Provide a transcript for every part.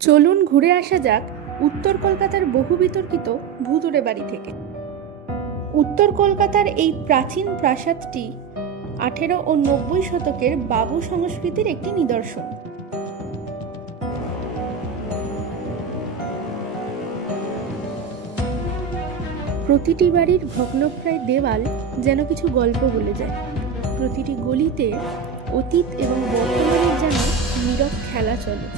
চলুন ঘুরে আসা যাক উত্তর কলকাতার বহু বিতর্কিত ভুতুড়ে বাড়ি থেকে। উত্তর কলকাতার এই প্রাচীন প্রাসাদটি 18 ও 90 শতকের বাবু সংস্কৃতির একটি নিদর্শন। প্রতিটি বাড়ির ভগ্নপ্রায় দেওয়াল যেন কিছু গল্প বলে যায়। প্রতিটি গলিতে অতীত এবং বর্তমানের যেন নীরব খেলা চলে।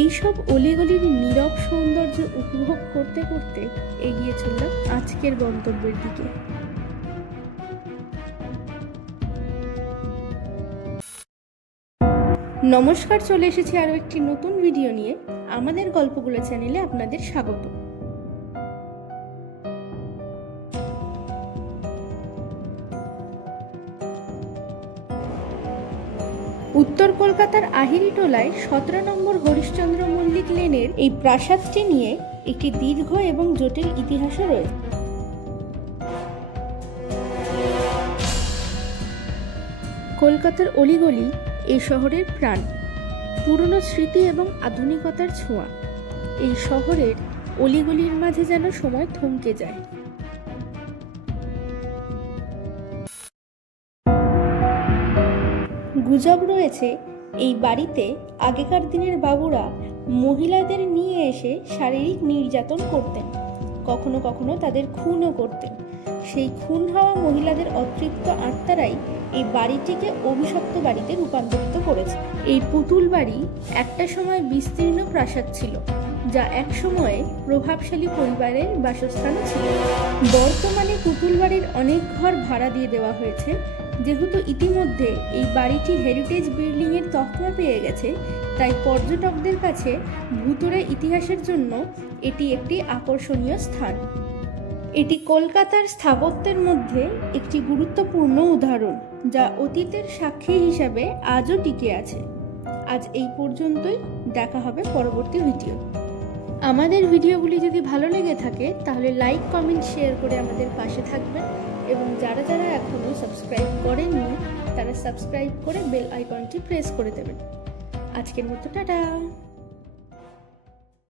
এইসব অলিগলির নীরব সৌন্দর্য উপভোগ করতে করতে এগিয়ে চললাম আজকের গন্তব্যের দিকে। নমস্কার, চলে এসেছি আরও একটি নতুন ভিডিও নিয়ে। আমাদের গল্পগুলো চ্যানেলে আপনাদের স্বাগত। উত্তর কলকাতার আহিরিটোলায় 17 নম্বর হরিশ্চন্দ্র মল্লিক লেনের এই প্রাসাদটি নিয়ে একটি দীর্ঘ এবং জটিল ইতিহাসও রয়েছে। কলকাতার অলিগলি এই শহরের প্রাণ, পুরনো স্মৃতি এবং আধুনিকতার ছোঁয়া। এই শহরের অলিগলির মাঝে যেন সময় থমকে যায়। গুজব রয়েছে এই বাড়িতে আগেকার দিনের বাবুরা মহিলাদের নিয়ে এসে শারীরিক নির্যাতন করতেন, কখনো কখনো তাদের খুনও করতেন। সেই খুন হওয়া মহিলাদের অতৃপ্ত আত্মারাই এই বাড়িটিকে অভিশপ্ত বাড়িতে রূপান্তরিত করেছে। এই পুতুল বাড়ি একটা সময় বিস্তীর্ণ প্রাসাদ ছিল, যা এক সময়ে প্রভাবশালী পরিবারের বাসস্থান ছিল। বর্তমানে পুতুল বাড়ির অনেক ঘর ভাড়া দিয়ে দেওয়া হয়েছে। যেহেতু ইতিমধ্যে এই বাড়িটি হেরিটেজ বিল্ডিং এর তকমা পেয়ে গেছে, তাই পর্যটকদের কাছে ভুতুড়ে ইতিহাসের জন্য এটি একটি আকর্ষণীয় স্থান। এটি কলকাতার স্থাপত্যের মধ্যে একটি গুরুত্বপূর্ণ উদাহরণ, যা অতীতের সাক্ষী হিসাবে আজও টিকে আছে। আজ এই পর্যন্তই, দেখা হবে পরবর্তী ভিডিও। আমাদের ভিডিওগুলি যদি ভালো লেগে থাকে তাহলে লাইক, কমেন্ট, শেয়ার করে আমাদের পাশে থাকবেন, এবং যারা যারা এখনও সাবস্ক্রাইব করেননি তারা সাবস্ক্রাইব করে বেল আইকনটি প্রেস করে দেবেন। আজকের মতো টাটা।